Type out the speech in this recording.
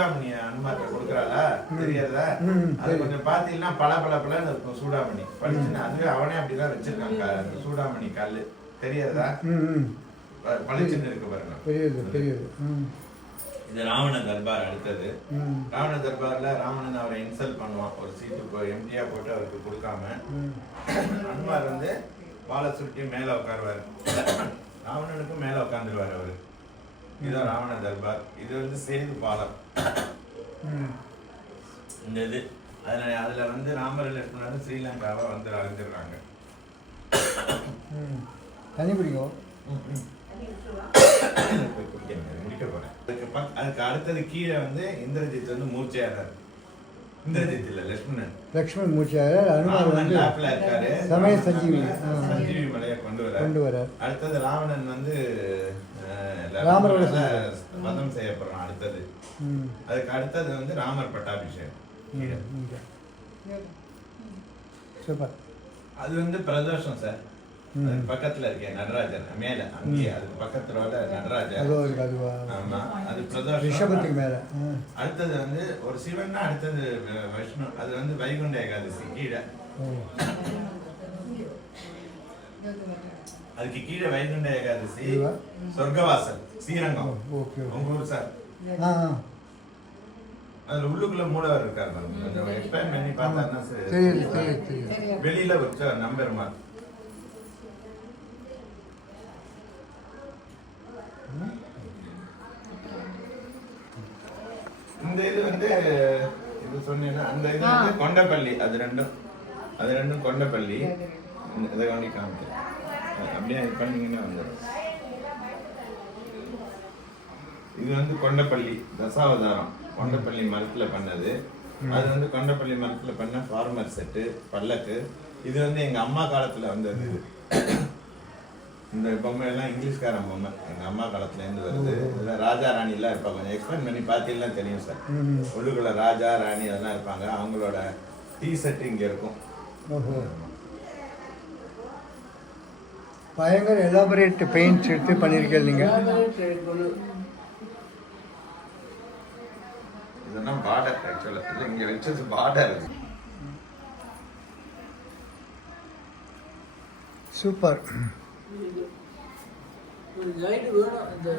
அனுமார்ட்ட கொடுக்குறாளா தெரியாதா? அது கொஞ்சம் பாத்தீங்கன்னா பல இருக்கும் சூடாமணி பளிச்சுன்னு. அதுவே அவனே அப்படிதான் வச்சிருக்காங்க. அந்த சூடாமணி கல்லு தெரியாதா? பளிச்சுன்னு இருக்கு பாருங்க. தெரியுது. இது ராவண தர்பார். அடுத்தது ராவண தர்பார்ல ராவணன் அவரை இன்சல்ட் பண்ணுவான். ஒரு சீட்டு எம்டியா போட்டு அவருக்கு கொடுக்காம அனுமார் வந்து வாழை சுருட்டி மேல உட்காருவாரு. ராவணனுக்கு மேல உட்காந்துருவாரு அவரு. இதுதான் ராவண தர்பார். இது வந்து சேது பாலம். இந்த இது அதுல வந்து ராமர் லட்சுமணன் ஸ்ரீலங்காவை வந்து அழிஞ்சிடுறாங்க. தண்ணி பிடிக்கும். முடிக்க போறேன். அதுக்கு அடுத்தது கீழே வந்து இந்திரஜித் வந்து மூர்ச்சையாகிறார். இந்திரஜித் இல்ல லட்சுமணன் மூர்ச்சையாகிறார். அனுமார் வந்து லாப்ல இருக்காரு. சமய சஞ்சீவி மலையை கொண்டு வர. அடுத்தது ராவணன் வந்து ராமரோட வதம் செய்யப்படுறான். அடுத்தது அதுக்கு அடுத்தது வந்து ராமர் பட்டாபிஷேகம். சூப்பர். அது வந்து பிரதோஷம் சார். பக்கத்துல இருக்கேன் நடராஜர் மேல அங்கேயே அதுக்கு பக்கத்துல நடராஜர். ஆமா அது பிரதோஷம் மேல. அடுத்தது வந்து ஒரு சிவன். அடுத்தது விஷ்ணு. அது வந்து வைகுண்ட ஏகாதசி கீழே. அதுக்கு கீழே வைகுண்ட ஏகாதசி சொர்க்கவாசல் ஸ்ரீரங்கம். உங்க ஊர் சார். அதுல உள்ளுக்குள்ள மூலவர் இருக்காரு. கொஞ்சம் எக்ஸ்பிளைன் பண்ணி பார்த்தா வெளியில வச்ச நம்பர் மாதிரி. இந்த இது வந்து இது சொன்னீங்கன்னா அந்த இது வந்து கொண்டப்பள்ளி. அது ரெண்டும் கொண்டப்பள்ளி. இதை காண்டி காமிக்க அப்படியே இது பண்ணீங்கன்னா வந்துடும். இது வந்து கொண்டப்பள்ளி தசாவதாரம். கொண்டப்பள்ளி மரத்துல பண்ணது. அது வந்து கொண்டப்பள்ளி மரத்துல பண்ண ஃபார்மர் செட்டு பல்லக்கு. இது வந்து எங்க அம்மா காலத்துல வந்தது. இந்த பொம்மை எல்லாம் இங்கிலீஷ்காரன் பொம்மை. எங்க அம்மா காலத்துல இருந்து வருது. இதுல ராஜா ராணி எல்லாம் இருப்பாங்க. கொஞ்சம் எக்ஸ்பிளைன் பண்ணி பார்த்தீங்கன்னா தெரியும் சார். உள்ளுக்குள்ள ராஜா ராணி அதெல்லாம் இருப்பாங்க. அவங்களோட டீ ஷர்ட் இங்க இருக்கும். பயங்கர எலாபரேட் பெயிண்ட்ஸ் எடுத்து பண்ணியிருக்கீங்க நீங்க. இதெல்லாம் பார்டர். ஆக்சுவலா இங்க வச்சது பார்டர். சூப்பர். கைடு வேணும். இந்த